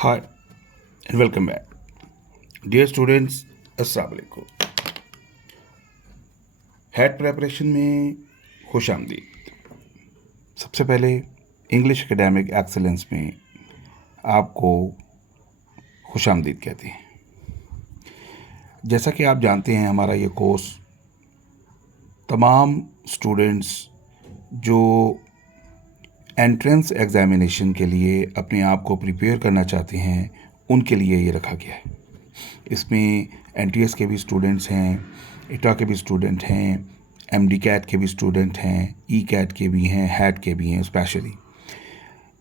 Hi and welcome back. Dear students, अस्सलाम वालेकुम. Hat preparation में खुश आमदीद. सबसे पहले इंग्लिश एकेडमिक एक्सेलेंस में आपको खुश आमदीद कहते हैं. जैसा कि आप जानते हैं, हमारा ये कोर्स तमाम स्टूडेंट्स जो एंट्रेंस एग्ज़ामिनेशन के लिए अपने आप को प्रिपेयर करना चाहते हैं उनके लिए ये रखा गया है. इसमें NTS के भी स्टूडेंट्स हैं, ITA के भी स्टूडेंट हैं, MD कैट के भी स्टूडेंट हैं, ECAT के भी हैं, हैट के भी हैं. स्पेशली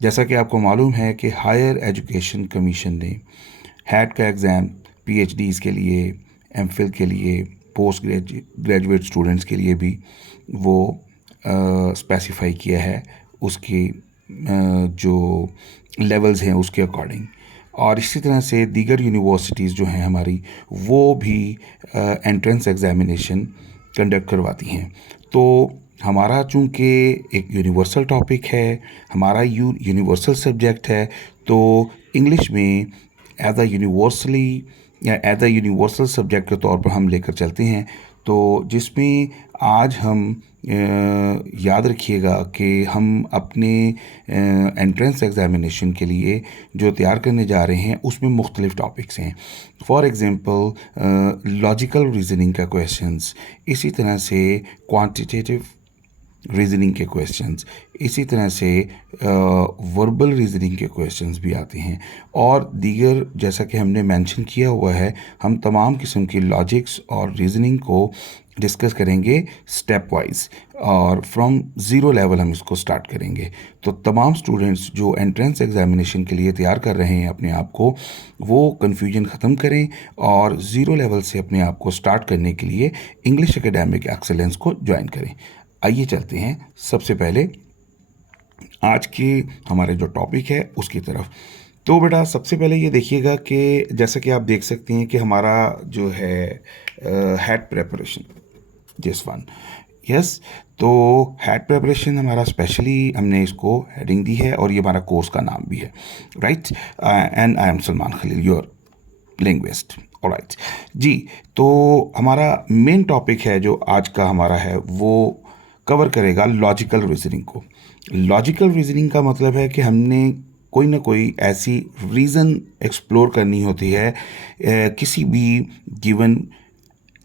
जैसा कि आपको मालूम है कि हायर एजुकेशन कमीशन ने हैट का एग्ज़ाम PhDs के लिए, MPhil के लिए, पोस्ट ग्रेजुएट स्टूडेंट्स के लिए भी वो स्पेसिफाई किया है उसके जो लेवल्स हैं उसके अकॉर्डिंग. और इसी तरह से दीगर यूनिवर्सिटीज़ जो हैं हमारी, वो भी एंट्रेंस एग्ज़ामिनेशन कंडक्ट करवाती हैं. तो हमारा चूँकि एक यूनिवर्सल टॉपिक है, हमारा यूनिवर्सल सब्जेक्ट है, तो इंग्लिश में एज अ यूनिवर्सल सब्जेक्ट के तौर पर हम लेकर चलते हैं. तो जिसमें आज हम याद रखिएगा कि हम अपने एंट्रेंस एग्ज़ामिनेशन के लिए जो तैयार करने जा रहे हैं उसमें मुख्तलिफ़ टॉपिक्स हैं. फॉर एग्ज़ाम्पल लॉजिकल रीज़निंग का क्वेश्चंस, इसी तरह से क्वांटिटेटिव रीज़निंग के क्वेश्चंस, इसी तरह से वर्बल रीज़निंग के क्वेश्चंस भी आते हैं. और दीगर जैसा कि हमने मेंशन किया हुआ है, हम तमाम किस्म की लॉजिक्स और रीज़निंग को डिस्कस करेंगे स्टेप वाइज, और फ्रॉम ज़ीरो लेवल हम इसको स्टार्ट करेंगे. तो तमाम स्टूडेंट्स जो एंट्रेंस एग्ज़ामिनेशन के लिए तैयार कर रहे हैं अपने आप को, वो कन्फ्यूजन ख़त्म करें और ज़ीरो लेवल से अपने आप को स्टार्ट करने के लिए इंग्लिश एकेडमिक एक्सेलेंस को ज्वाइन करें. आइए चलते हैं सबसे पहले आज के हमारे जो टॉपिक है उसकी तरफ. तो बेटा सबसे पहले ये देखिएगा कि जैसा कि आप देख सकते हैं कि हमारा जो है hat preparation, this one, yes. तो हैट प्रेपरेशन हमारा स्पेशली हमने इसको हेडिंग दी है और ये हमारा कोर्स का नाम भी है, right. And I am Salman Khalil, your linguist. Alright जी. तो हमारा मेन टॉपिक है जो आज का हमारा है वो कवर करेगा लॉजिकल रीजनिंग को. लॉजिकल रीजनिंग का मतलब है कि हमने कोई ना कोई ऐसी रीज़न एक्सप्लोर करनी होती है किसी भी गिवन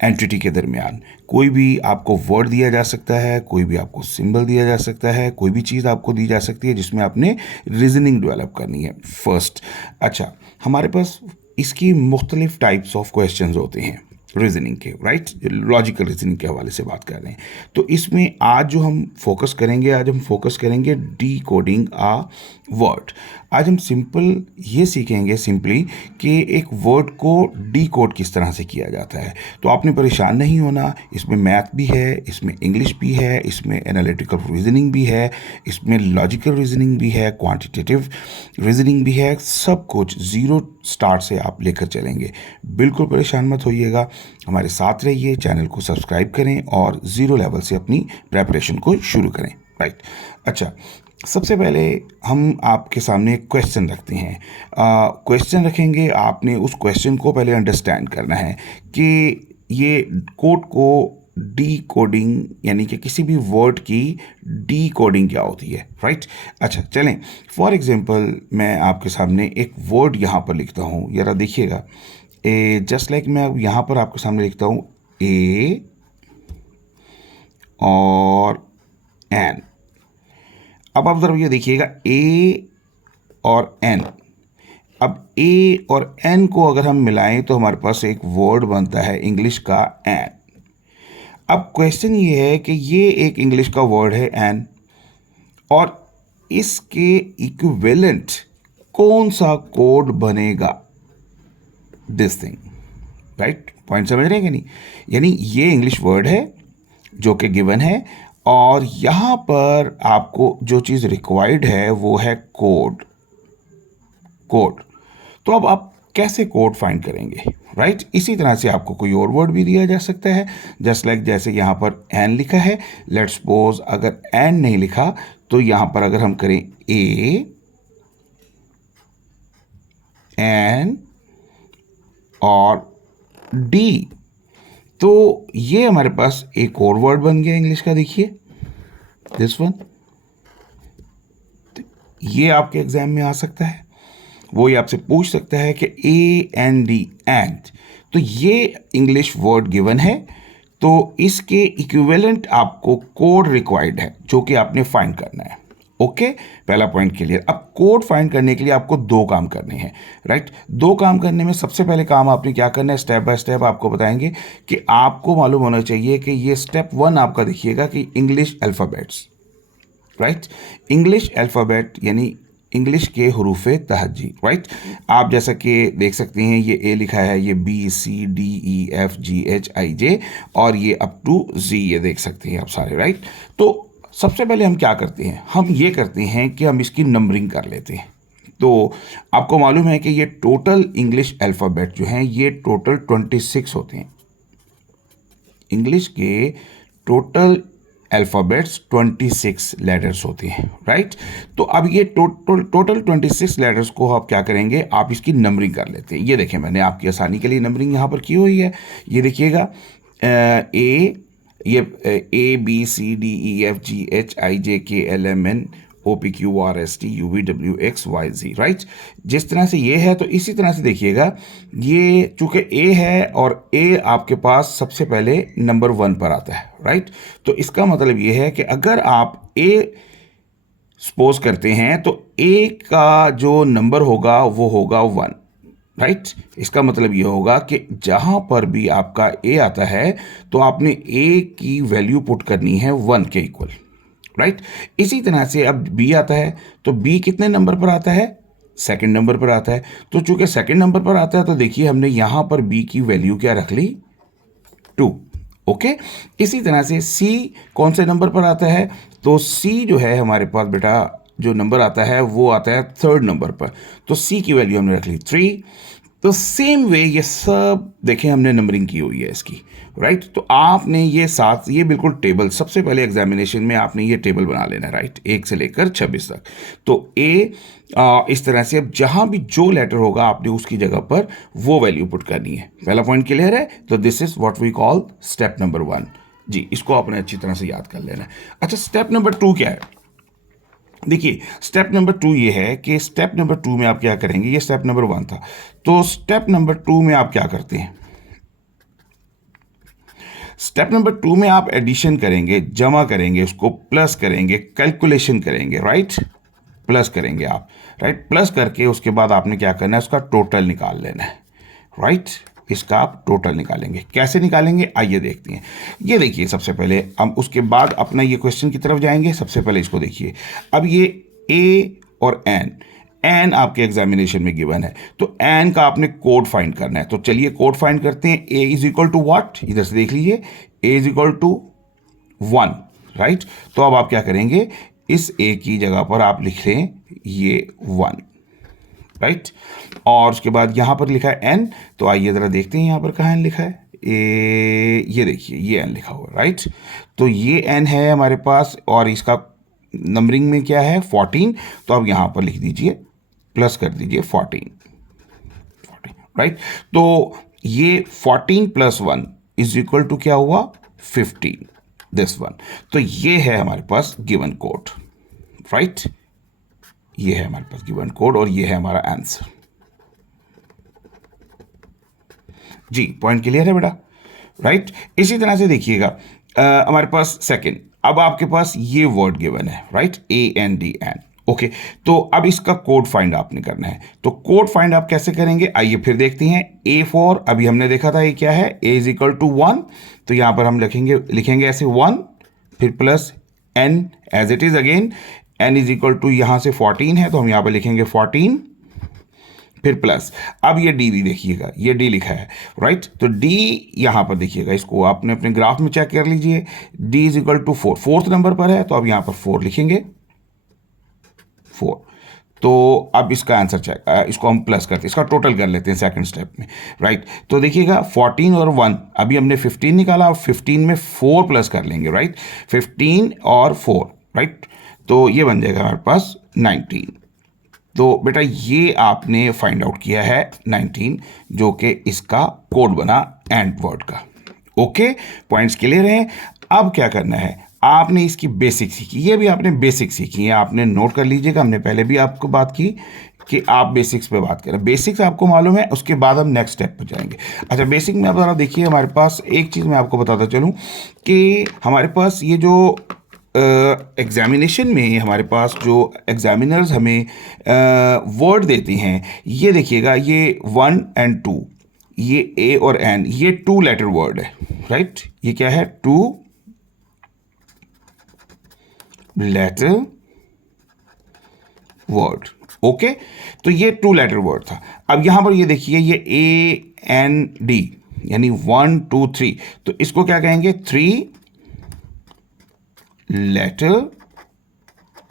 एंटिटी के दरमियान. कोई भी आपको वर्ड दिया जा सकता है, कोई भी आपको सिंबल दिया जा सकता है, कोई भी चीज़ आपको दी जा सकती है जिसमें आपने रीजनिंग डेवलप करनी है फर्स्ट. अच्छा, हमारे पास इसकी मुख्तलिफ टाइप्स ऑफ क्वेश्चंस होते हैं रीजनिंग के, राइट. लॉजिकल रीजनिंग के हवाले से बात कर रहे हैं. तो इसमें आज जो हम फोकस करेंगे डी कोडिंग आ वर्ड. आज हम ये सीखेंगे सिंपली कि एक वर्ड को डी कोड किस तरह से किया जाता है. तो आपने परेशान नहीं होना. इसमें मैथ भी है, इसमें इंग्लिश भी है, इसमें एनालिटिकल रीजनिंग भी है, इसमें लॉजिकल रीजनिंग भी है, क्वांटिटेटिव रीजनिंग भी है. सब कुछ ज़ीरो स्टार्ट से आप लेकर चलेंगे. बिल्कुल परेशान मत होइएगा, हमारे साथ रहिए, चैनल को सब्सक्राइब करें और ज़ीरो लेवल से अपनी प्रेपरेशन को शुरू करें, राइट. अच्छा, सबसे पहले हम आपके सामने एक क्वेश्चन रखते हैं. क्वेश्चन रखेंगे, आपने उस क्वेश्चन को पहले अंडरस्टैंड करना है कि ये कोड को डी कोडिंग यानी कि किसी भी वर्ड की डी कोडिंग क्या होती है, राइट. अच्छा चलें, फॉर एग्जांपल मैं आपके सामने एक वर्ड यहाँ पर लिखता हूँ. ज़रा देखिएगा, जस्ट लाइक मैं यहाँ पर आपके सामने लिखता हूँ ए और एन. अब आप ज़रा ये देखिएगा ए और एन. अब ए और एन को अगर हम मिलाएं तो हमारे पास एक वर्ड बनता है इंग्लिश का एन. अब क्वेश्चन ये है कि ये एक इंग्लिश का वर्ड है एन, और इसके इक्विवेलेंट कौन सा कोड बनेगा, दिस थिंग, राइट. पॉइंट समझ रहे हैं कि नहीं. यानी ये इंग्लिश वर्ड है जो कि गिवन है, और यहाँ पर आपको जो चीज़ रिक्वायर्ड है वो है कोड. तो अब आप कैसे कोड फाइंड करेंगे, राइट. इसी तरह से आपको कोई और वर्ड भी दिया जा सकता है, जस्ट लाइक जैसे यहाँ पर एन लिखा है. लेट्स सपोज अगर एन नहीं लिखा तो यहाँ पर अगर हम करें ए एन और डी। तो ये हमारे पास एक और वर्ड बन गया इंग्लिश का, देखिए दिस वन। ये आपके एग्जाम में आ सकता है, वो ये आपसे पूछ सकता है कि AND एंड, तो ये इंग्लिश वर्ड गिवन है, तो इसके इक्विवेलेंट आपको कोड रिक्वायर्ड है जो कि आपने फाइंड करना है। ओके, पहला पॉइंट क्लियर। अब कोड फाइंड करने के लिए आपको दो काम करने हैं, राइट। दो काम करने में सबसे पहले काम आपने क्या करना है, स्टेप बाय स्टेप आपको बताएंगे कि आपको मालूम होना चाहिए कि ये स्टेप 1 आपका देखिएगा कि English alphabets, right. English alphabet यानी इंग्लिश के हरूफ़े तहज्जी, राइट। आप जैसा कि देख सकते हैं ये ए लिखा है, ये BCDEFGHIJ और ये अप टू Z, ये देख सकते हैं आप सारे, राइट। तो सबसे पहले हम क्या करते हैं, हम ये करते हैं कि हम इसकी नंबरिंग कर लेते हैं। तो आपको मालूम है कि ये टोटल इंग्लिश अल्फ़ाबेट जो हैं ये टोटल 26 होते हैं। इंग्लिश के टोटल अल्फ़ाबेट्स 26 लेटर्स होते हैं, राइट। तो अब ये टोटल 26 लेटर्स को आप क्या करेंगे, आप इसकी नंबरिंग कर लेते हैं। ये देखें, मैंने आपकी आसानी के लिए नंबरिंग यहाँ पर की हुई है। ये देखिएगा ये ABCDEFGHIJKLMNOPQRSTUVWXYZ, राइट। जिस तरह से ये है तो इसी तरह से देखिएगा, ये चूंकि ए है और ए आपके पास सबसे पहले नंबर 1 पर आता है, राइट। तो इसका मतलब ये है कि अगर आप ए सपोज करते हैं तो ए का जो नंबर होगा वो होगा 1, राइट। इसका मतलब ये होगा कि जहां पर भी आपका ए आता है तो आपने ए की वैल्यू पुट करनी है 1 के इक्वल, राइट। इसी तरह से अब बी आता है तो बी कितने नंबर पर आता है, सेकंड नंबर पर आता है। तो चूंकि सेकंड नंबर पर आता है तो देखिए हमने यहां पर बी की वैल्यू क्या रख ली, 2। ओके, इसी तरह से सी कौन से नंबर पर आता है, तो सी जो है हमारे पास बेटा जो नंबर आता है वो आता है 3rd नंबर पर, तो सी की वैल्यू हमने रख ली 3। तो सेम वे ये सब देखें हमने नंबरिंग की हुई है इसकी, राइट। तो आपने ये साथ, ये बिल्कुल टेबल, सबसे पहले एग्जामिनेशन में आपने ये टेबल बना लेना है, राइट, 1 से लेकर 26 तक। तो ए इस तरह से अब जहां भी जो लेटर होगा आपने उसकी जगह पर वो वैल्यू पुट करनी है। पहला पॉइंट क्लियर है। तो this is what we call step number 1। जी, इसको आपने अच्छी तरह से याद कर लेना है। अच्छा, स्टेप नंबर 2 क्या है, देखिए स्टेप नंबर 2 ये है कि स्टेप नंबर 2 में आप क्या करेंगे, ये स्टेप नंबर 1 था, तो स्टेप नंबर 2 में आप क्या करते हैं, स्टेप नंबर 2 में आप एडिशन करेंगे, जमा करेंगे, उसको प्लस करेंगे, कैलकुलेशन करेंगे, राइट, प्लस करेंगे आप, राइट। प्लस करके उसके बाद आपने क्या करना है, उसका टोटल निकाल लेना है, राइट। इसका आप टोटल निकालेंगे, कैसे निकालेंगे आइए देखते हैं। ये देखिए, सबसे पहले हम उसके बाद अपना ये क्वेश्चन की तरफ जाएंगे। सबसे पहले इसको देखिए, अब ये ए और एन आपके एग्जामिनेशन में गिवन है, तो एन का आपने कोड फाइंड करना है। तो चलिए कोड फाइंड करते हैं। ए इज इक्वल टू व्हाट, इधर से देख लीजिए, ए इज इक्वल टू 1, राइट। तो अब आप क्या करेंगे, इस ए की जगह पर आप लिख लें ये 1, राइट। और उसके बाद यहां पर लिखा है एन, तो आइए जरा देखते हैं यहां पर कहाँ एन लिखा है, ये देखिए ये एन लिखा हुआ है, राइट। तो ये एन है हमारे पास और इसका नंबरिंग में क्या है 14, तो अब यहां पर लिख दीजिए, प्लस कर दीजिए 14, राइट। तो ये 14 + 1 इज इक्वल टू क्या हुआ 15, दिस वन। तो ये है हमारे पास गिवन कोड, राइट। ये है हमारे पास गिवन कोड और ये है हमारा आंसर। जी, पॉइंट क्लियर है बेटा, राइट। इसी तरह से देखिएगा हमारे पास सेकंड, अब आपके पास ये वर्ड गिवन है, राइट, AND एन, ओके। तो अब इसका कोड फाइंड आपने करना है। तो कोड फाइंड आप कैसे करेंगे आइए फिर देखते हैं। A4 अभी हमने देखा था ये क्या है, A = 1, तो यहां पर हम लिखेंगे ऐसे 1, फिर plus n as it is again, n = यहां से 14 है तो हम यहां पर लिखेंगे 14, फिर प्लस। अब ये डी भी देखिएगा, ये डी लिखा है, राइट। तो डी यहां पर देखिएगा, इसको आपने अपने ग्राफ में चेक कर लीजिए, डी = 4, 4th नंबर पर है तो अब यहां पर 4 लिखेंगे, 4। तो अब इसका आंसर चेक, इसको हम प्लस करते हैं, इसका टोटल कर लेते हैं सेकंड स्टेप में, राइट। तो देखिएगा 14 और 1, अभी हमने 15 निकाला, अब 15 में 4 प्लस कर लेंगे, राइट, 15 और 4, राइट। तो ये बन जाएगा हमारे पास 19, तो बेटा ये आपने फाइंड आउट किया है 19, जो कि इसका कोड बना एंड वर्ड का। ओके, पॉइंट्स क्लियर हैं। अब क्या करना है, आपने इसकी बेसिक सीखी, ये भी आपने बेसिक सीखी है, आपने नोट कर लीजिएगा। हमने पहले भी आपको बात की कि आप बेसिक्स पे बात करें, बेसिक्स आपको मालूम है, उसके बाद हम नेक्स्ट स्टेप पर जाएंगे। अच्छा, बेसिक में अब जरा देखिए, हमारे पास एक चीज़ मैं आपको बताता चलूँ कि हमारे पास ये जो एग्जामिनेशन में हमारे पास जो एग्जामिनर्स हमें वर्ड देती हैं, ये देखिएगा, ये 1 and 2, ये ए और एन, ये 2 लेटर वर्ड है, राइट। ये क्या है, 2 लेटर वर्ड। ओके, तो ये 2 लेटर वर्ड था। अब यहां पर ये देखिए, ये AND यानी 1 2 3, तो इसको क्या कहेंगे, 3 लेटर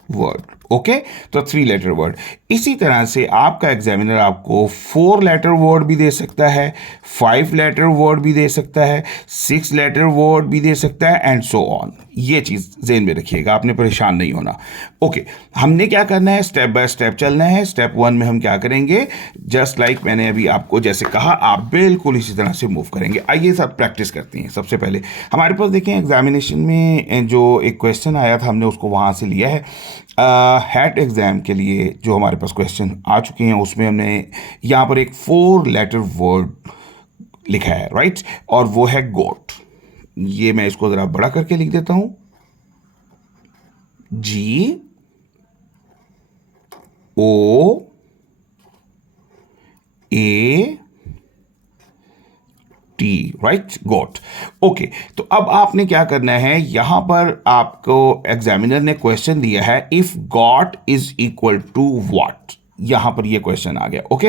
वर्ड। ओके, तो 3 लेटर वर्ड। इसी तरह से आपका एग्जामिनर आपको 4 लेटर वर्ड भी दे सकता है, 5 लेटर वर्ड भी दे सकता है, 6 लेटर वर्ड भी दे सकता है, एंड सो ऑन। ये चीज़ ज़हन में रखिएगा, आपने परेशान नहीं होना। ओके, हमने क्या करना है, स्टेप बाय स्टेप चलना है। स्टेप 1 में हम क्या करेंगे, जस्ट लाइक मैंने अभी आपको जैसे कहा, आप बिल्कुल इसी तरह से मूव करेंगे। आइए सब प्रैक्टिस करते हैं। सबसे पहले हमारे पास देखें, एग्जामिनेशन में जो एक क्वेश्चन आया था, हमने उसको वहाँ से लिया है। हैट एग्ज़ाम के लिए जो हमारे पास क्वेश्चन आ चुके हैं, उसमें हमने यहाँ पर एक 4 लेटर वर्ड लिखा है, राइट, और वो है गोट। ये मैं इसको ज़रा बड़ा करके लिख देता हूँ, GOAT, राइट, गोट। ओके, तो अब आपने क्या करना है, यहां पर आपको एग्जामिनर ने क्वेश्चन दिया है, if got is equal to what. यहां पर ये क्वेश्चन आ गया। ओके,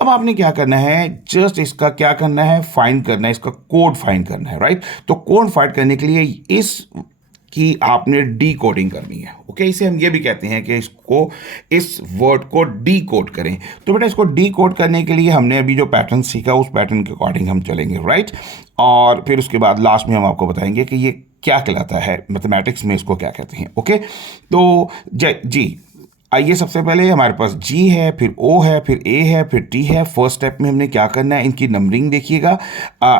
अब आपने क्या करना है, जस्ट इसका क्या करना है, फाइंड करना है, इसका कोड फाइंड करना है, राइट। तो कोड फाइंड करने के लिए इस कि आपने डी कोडिंग करनी है। ओके, इसे हम ये भी कहते हैं कि इसको, इस वर्ड को डी कोड करें। तो बेटा इसको डी कोड करने के लिए हमने अभी जो पैटर्न सीखा, उस पैटर्न के अकॉर्डिंग हम चलेंगे, राइट। और फिर उसके बाद लास्ट में हम आपको बताएंगे कि ये क्या कहलाता है, मैथमेटिक्स में इसको क्या कहते हैं। ओके, तो जी आइए, सबसे पहले हमारे पास जी है, फिर ओ है, फिर ए है, फिर टी है। फर्स्ट स्टेप में हमने क्या करना है, इनकी नंबरिंग देखिएगा,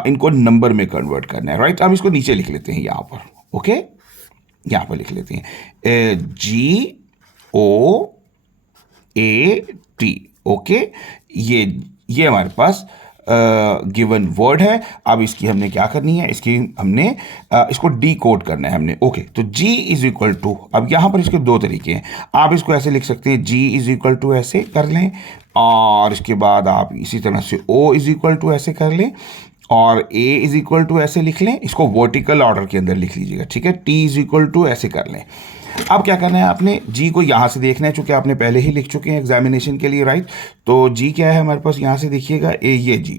इनको नंबर में कन्वर्ट करना है, राइट। अब इसको नीचे लिख लेते हैं यहाँ पर। ओके, यहाँ पर लिख लेते हैं GOAT। ओके, ये हमारे पास गिवन वर्ड है। अब इसकी हमने क्या करनी है, इसकी हमने इसको डी कोड करना है हमने। ओके, तो G इज इक्वल टू, अब यहाँ पर इसके 2 तरीके हैं। आप इसको ऐसे लिख सकते हैं, G इज इक्वल टू ऐसे कर लें, और इसके बाद आप इसी तरह से O इज इक्वल टू ऐसे कर लें, और A इज इक्वल टू ऐसे लिख लें। इसको वर्टिकल ऑर्डर के अंदर लिख लीजिएगा, ठीक है। T इज इक्वल टू ऐसे कर लें। अब क्या करना है, आपने G को यहाँ से देखना है, चूंकि आपने पहले ही लिख चुके हैं एग्जामिनेशन के लिए, राइट। तो G क्या है हमारे पास, यहाँ से देखिएगा, ये G,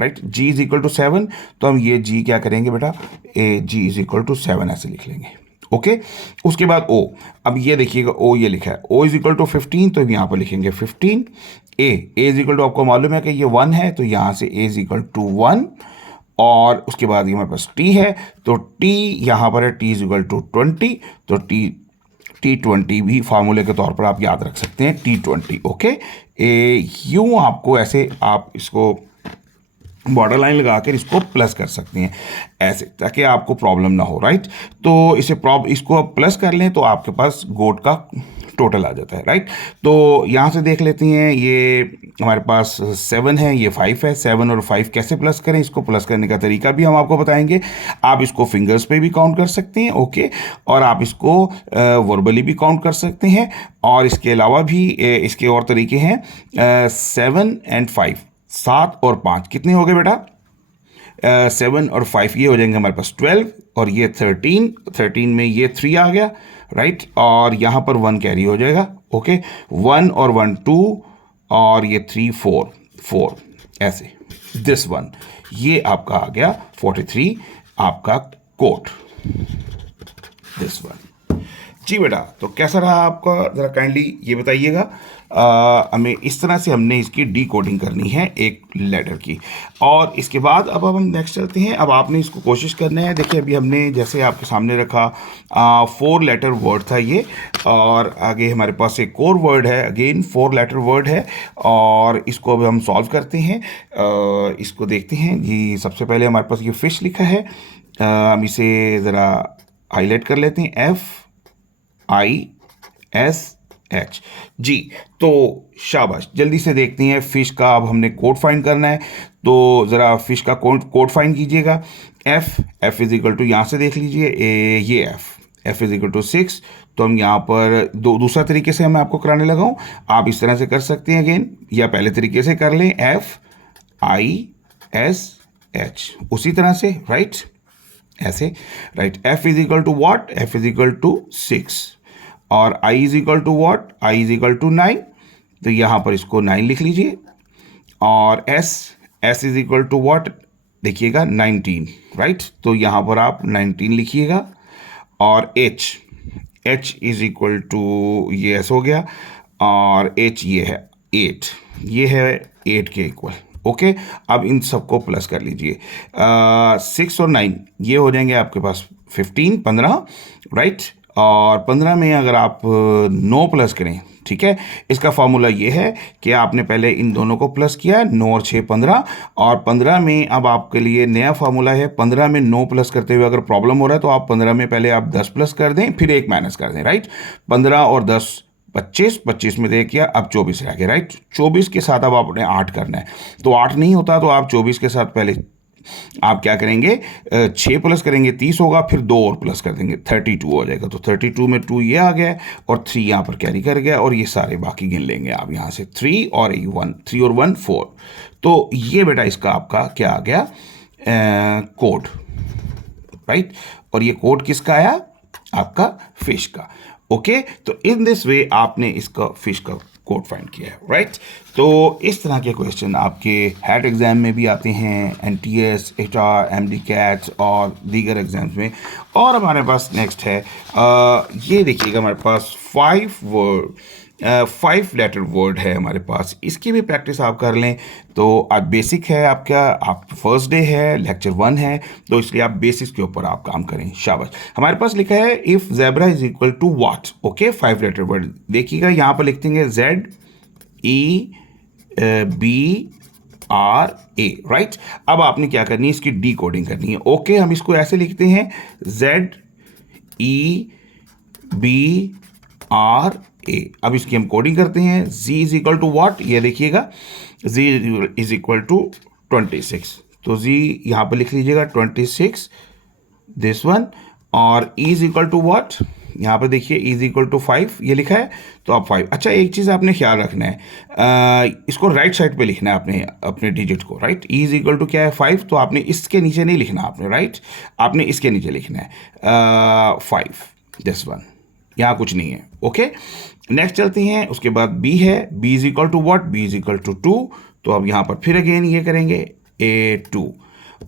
right. G is equal to 7, तो हम ये G क्या करेंगे बेटा, G इज इक्वल टू 7 ऐसे लिख लेंगे। ओके, उसके बाद O, अब ये देखिएगा O ये लिखा है, O इज इक्वल टू 15, तो यहाँ पर लिखेंगे 15। A इज इक्वल टू, आपको मालूम है कि ये 1 है, तो यहाँ से A इज इक्वल टू 1, और उसके बाद ये हमारे पास T है, तो T यहाँ पर है, T इज इक्वल टू 20, तो T20 भी फार्मूले के तौर पर आप याद रख सकते हैं, T20। ओके, यूँ आपको ऐसे, आप इसको बॉर्डर लाइन लगा कर इसको प्लस कर सकते हैं ऐसे, ताकि आपको प्रॉब्लम ना हो, राइट। तो इसको आप प्लस कर लें, तो आपके पास गोट का टोटल आ जाता है, राइट। तो यहाँ से देख लेते हैं, ये हमारे पास 7 है, ये 5 है। 7 और 5 कैसे प्लस करें, इसको प्लस करने का तरीका भी हम आपको बताएंगे। आप इसको फिंगर्स पे भी काउंट कर सकते हैं, ओके, और आप इसको वर्बली भी काउंट कर सकते हैं, और इसके अलावा भी इसके और तरीके हैं। 7 and 5, 7 और 5 कितने हो गए बेटा, 7 और 5 ये हो जाएंगे हमारे पास 12, और ये 13 में ये 3 आ गया, राइट, और यहाँ पर 1 कैरी हो जाएगा। ओके, 1 और 1 2, और ये 3 4 ऐसे, दिस 1, ये आपका आ गया 43 आपका कोट, दिस 1। जी बेटा, तो कैसा रहा आपका, ज़रा काइंडली ये बताइएगा। हमें इस तरह से हमने इसकी डी कोडिंग करनी है एक लेटर की। और इसके बाद अब हम नेक्स्ट चलते हैं। अब आपने इसको कोशिश करना है। देखिए अभी हमने जैसे आपके सामने रखा 4 लेटर वर्ड था ये, और आगे हमारे पास एक और वर्ड है, अगेन 4 लेटर वर्ड है, और इसको अब हम सॉल्व करते हैं। इसको देखते हैं जी। सबसे पहले हमारे पास ये फिश लिखा है, हम इसे ज़रा हाईलाइट कर लेते हैं, FISH जी। तो शाबाश, जल्दी से देखते हैं फिश का। अब हमने कोड फाइंड करना है, तो ज़रा फिश का कोड फाइंड कीजिएगा। F इज इक्वल टू, यहाँ से देख लीजिए ये F इज इक्वल टू 6। तो हम यहाँ पर दूसरा तरीके से मैं आपको कराने लगा हूँ, आप इस तरह से कर सकते हैं अगेन, या पहले तरीके से कर लें FISH, उसी तरह से राइट, ऐसे right. F is equal to what, F is equal to 6, और I is equal to what, I is equal to 9। तो यहाँ पर इसको 9 लिख लीजिए। और S is equal to what, देखिएगा 19, राइट। तो यहाँ पर आप 19 लिखिएगा। और H इज इक्वल टू, ये S हो गया, और H ये है 8, ये है 8 के इक्वल। ओके, अब इन सबको प्लस कर लीजिए। 6 और 9 ये हो जाएंगे आपके पास 15, राइट। और 15 में अगर आप 9 प्लस करें, ठीक है, इसका फॉर्मूला ये है कि आपने पहले इन दोनों को प्लस किया, 9 और 6 15, और 15 में अब आपके लिए नया फार्मूला है। 15 में 9 प्लस करते हुए अगर प्रॉब्लम हो रहा है तो आप 15 में पहले आप 10 प्लस कर दें, फिर 1 माइनस कर दें, राइट। 15 और 10 25 में दे किया, अब 24 रह गया, राइट। 24 के साथ अब आपने 8 करना है, तो 8 नहीं होता, तो आप 24 के साथ पहले आप क्या करेंगे, 6 प्लस करेंगे 30 होगा, फिर 2 और प्लस कर देंगे 32 हो जाएगा। तो 32 में 2 ये आ गया, और 3 यहाँ पर कैरी कर गया, और ये सारे बाकी गिन लेंगे आप यहाँ से, 3 और 1 4। तो ये बेटा इसका आपका क्या आ गया, कोड, राइट। और ये कोड किसका आया, आपका फिश का। ओके, तो इन दिस वे आपने इसका फिश का कोड फाइंड किया है, राइट। तो इस तरह के क्वेश्चन आपके हैट एग्जाम में भी आते हैं, NTS, HR, MD-CAT और दीगर एग्जाम्स में। और हमारे पास नेक्स्ट है, ये देखिएगा हमारे पास 5 लेटर वर्ड है हमारे पास। इसकी भी प्रैक्टिस आप कर लें। तो आज बेसिक है आपका, आप फर्स्ट डे है, लेक्चर 1 है, तो इसलिए आप बेसिक्स के ऊपर आप काम करें। शाबाश। हमारे पास लिखा है if zebra is equal to what. Okay, 5 letter word देखिएगा, यहाँ पर लिखते हैं ZEBRA, राइट। अब आपने क्या करनी है, इसकी डी कोडिंग करनी है। ओके, हम इसको ऐसे लिखते हैं ZEBRA। अब इसकी हम कोडिंग करते हैं। Z is equal to what, ये देखिएगा, Z इज इक्वल टू 26। तो Z यहाँ पर लिख लीजिएगा 26, दिस वन। और E is equal to what, यहाँ पर देखिए E इज इक्वल टू 5 ये लिखा है, तो आप 5। अच्छा, एक चीज़ आपने ख्याल रखना है, इसको राइट साइड पे लिखना है आपने अपने डिजिट को, right. E is equal to क्या है, 5, तो आपने इसके नीचे नहीं लिखना आपने, राइट, आपने इसके नीचे लिखना है 5, दिस वन, यहाँ कुछ नहीं है। ओके, नेक्स्ट चलते हैं। उसके बाद B है, B is equal to what, B is equal to 2, तो अब यहाँ पर फिर अगेन ये करेंगे A2।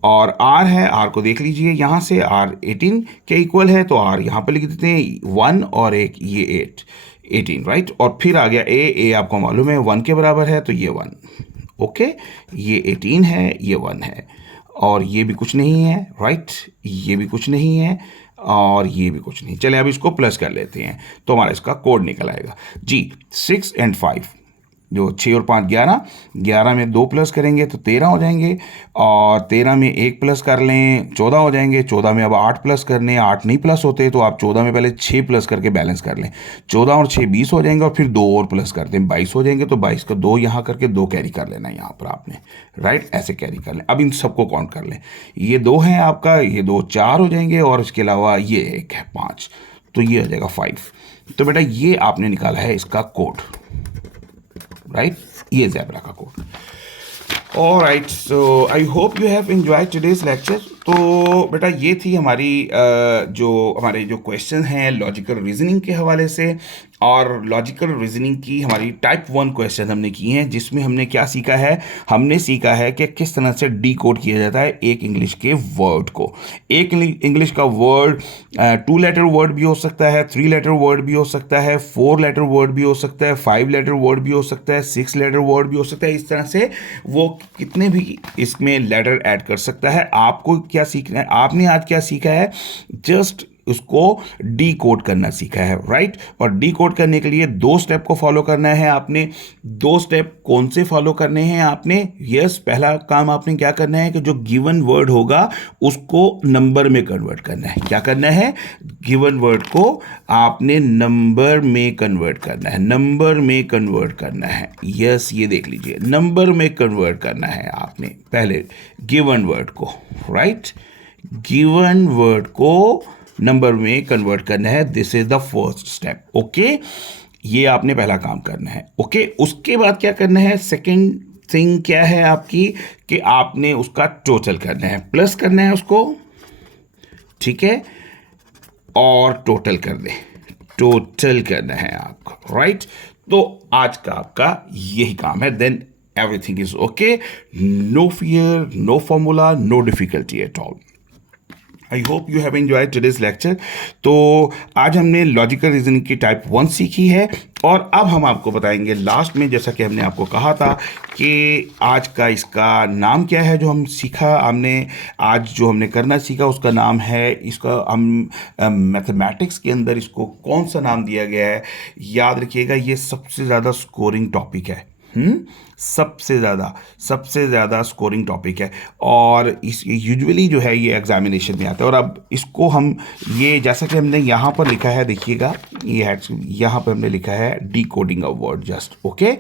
और R है, R को देख लीजिए, यहाँ से R 18 के इक्वल है, तो R यहाँ पर लिख देते हैं 1 और 1, ये 18, राइट। और फिर आ गया A आपको मालूम है 1 के बराबर है, तो ये 1। ओके, ये 18 है, ये 1 है, और ये भी कुछ नहीं है, राइट, ये भी कुछ नहीं है, और ये भी कुछ नहीं। चले अब इसको प्लस कर लेते हैं, तो हमारा इसका कोड निकल आएगा जी। 6 और 5, जो 6 और 5 11, 11 में 2 प्लस करेंगे तो 13 हो जाएंगे, और 13 में 1 प्लस कर लें 14 हो जाएंगे। 14 में अब 8 प्लस करने, 8 नहीं प्लस होते, तो आप 14 में पहले 6 प्लस करके बैलेंस कर लें। 14 और 6 20 हो जाएंगे, और फिर 2 और प्लस करते हैं 22 हो जाएंगे। तो 22 का 2 यहाँ करके 2 कैरी कर लेना है यहाँ पर आपने, राइट, ऐसे कैरी कर लें। अब इन सबको काउंट कर लें, ये 2 है आपका, ये 2 4 हो जाएंगे, और इसके अलावा ये 1 है 5, तो ये हो जाएगा 5। तो बेटा ये आपने निकाला है इसका कोड, राइट, ये ज़ेब्रा का code. Alright, so I hope you have enjoyed today's lecture. तो बेटा ये थी हमारी जो हमारे जो क्वेश्चन हैं लॉजिकल रीजनिंग के हवाले से, और लॉजिकल रीजनिंग की हमारी टाइप 1 क्वेश्चन हमने की हैं, जिसमें हमने क्या सीखा है, हमने सीखा है कि किस तरह से डी कोड किया जाता है एक इंग्लिश के वर्ड को। एक इंग्लिश का वर्ड 2 लेटर वर्ड भी हो सकता है, 3 लेटर वर्ड भी हो सकता है, 4 लेटर वर्ड भी हो सकता है, 5 लेटर वर्ड भी हो सकता है, 6 लेटर वर्ड भी हो सकता है। इस तरह से वो कितने भी इसमें लेटर ऐड कर सकता है। आपको क्या सीखना है, आपने आज क्या सीखा है, जस्ट उसको डी कोड करना सीखा है, राइट। और डी कोड करने के लिए 2 स्टेप को फॉलो करना है आपने। 2 स्टेप कौन से फॉलो करने हैं आपने? यस, पहला काम आपने क्या करना है कि जो गिवन वर्ड होगा उसको नंबर में कन्वर्ट करना है। क्या करना है? गिवन वर्ड को आपने नंबर में कन्वर्ट करना है, नंबर में कन्वर्ट करना है। यस, ये देख लीजिए, नंबर में कन्वर्ट करना है आपने पहले गिवन वर्ड को, राइट। गिवन वर्ड को नंबर में कन्वर्ट करना है। This is the first step, okay. ये आपने पहला काम करना है, ओके। उसके बाद क्या करना है, सेकंड थिंग क्या है आपकी, कि आपने उसका टोटल करना है, प्लस करना है उसको, ठीक है, और टोटल कर दे, टोटल करना है आपको, राइट। तो आज का आपका यही काम है। Then everything is okay, no fear, no formula, no difficulty at all. I hope you have enjoyed today's lecture. तो आज हमने लॉजिकल रीजनिंग की टाइप 1 सीखी है, और अब हम आपको बताएंगे लास्ट में, जैसा कि हमने आपको कहा था कि आज का इसका नाम क्या है जो हम सीखा, हमने आज जो हमने करना सीखा उसका नाम है, इसका हम मैथमेटिक्स के अंदर इसको कौन सा नाम दिया गया है, याद रखिएगा, ये सबसे ज़्यादा स्कोरिंग टॉपिक है। सबसे ज़्यादा स्कोरिंग टॉपिक है, और इस यूजुअली जो है ये एग्जामिनेशन में आता है। और अब इसको हम, ये जैसा कि हमने यहाँ पर लिखा है, देखिएगा, ये है यहाँ पर हमने लिखा है D coding a word, just okay.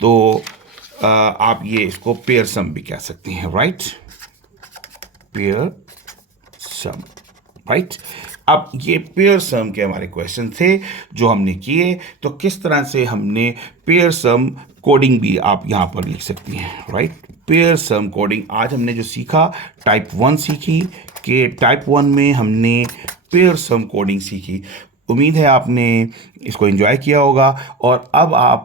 तो आप ये इसको पेयर सम भी कह सकते हैं, राइट, पेयर सम, राइट। अब ये पेयर सम के हमारे क्वेश्चन थे जो हमने किए। तो किस तरह से हमने पेयर सम कोडिंग भी आप यहाँ पर लिख सकती हैं, राइट। पेयर सम कोडिंग आज हमने जो सीखा, टाइप 1 सीखी, कि टाइप 1 में हमने पेयर सम कोडिंग सीखी। उम्मीद है आपने इसको एंजॉय किया होगा। और अब आप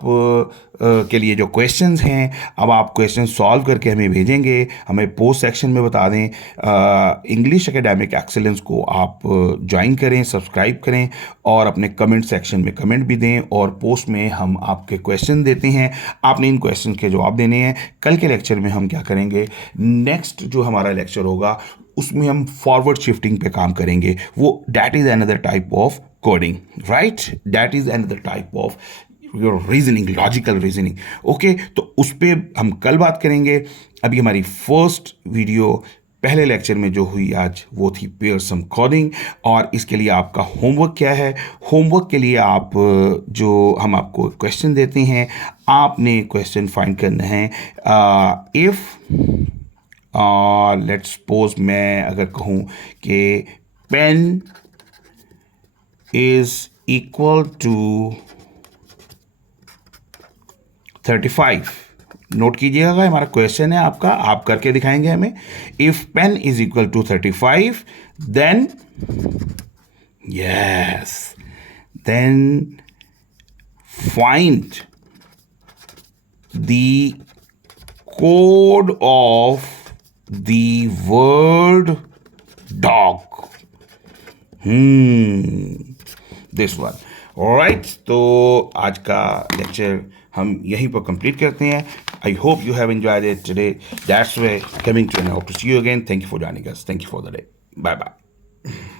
के लिए जो क्वेश्चंस हैं, अब आप क्वेश्चन सॉल्व करके हमें भेजेंगे, हमें पोस्ट सेक्शन में बता दें। इंग्लिश एकेडमिक एक्सेलेंस को आप ज्वाइन करें, सब्सक्राइब करें, और अपने कमेंट सेक्शन में कमेंट भी दें, और पोस्ट में हम आपके क्वेश्चन देते हैं, आपने इन क्वेश्चन के जवाब देने हैं। कल के लेक्चर में हम क्या करेंगे, नेक्स्ट जो हमारा लेक्चर होगा उसमें हम फॉरवर्ड शिफ्टिंग पे काम करेंगे। वो that is another type of coding, right, that is another type of your reasoning, logical reasoning, okay. तो उस पर हम कल बात करेंगे। अभी हमारी फर्स्ट वीडियो पहले लेक्चर में जो हुई आज, वो थी पेयर सम कोडिंग। और इसके लिए आपका होमवर्क क्या है, होमवर्क के लिए आप जो हम आपको क्वेश्चन देते हैं, आपने क्वेश्चन फाइंड करना है। इफ़ लेट्स सपोज मैं अगर कहूँ कि pen is equal to 35, note कीजिएगा, हमारा क्वेश्चन है आपका, आप करके दिखाएंगे हमें। If pen is equal to 35, then yes, then find the code of the word dog, this one, alright। तो आज का लेक्चर हम यहीं पर कंप्लीट करते हैं। I hope you have enjoyed it today. That's why coming to and hope to see you again. Thank you for joining us. Thank you for the day. Bye bye.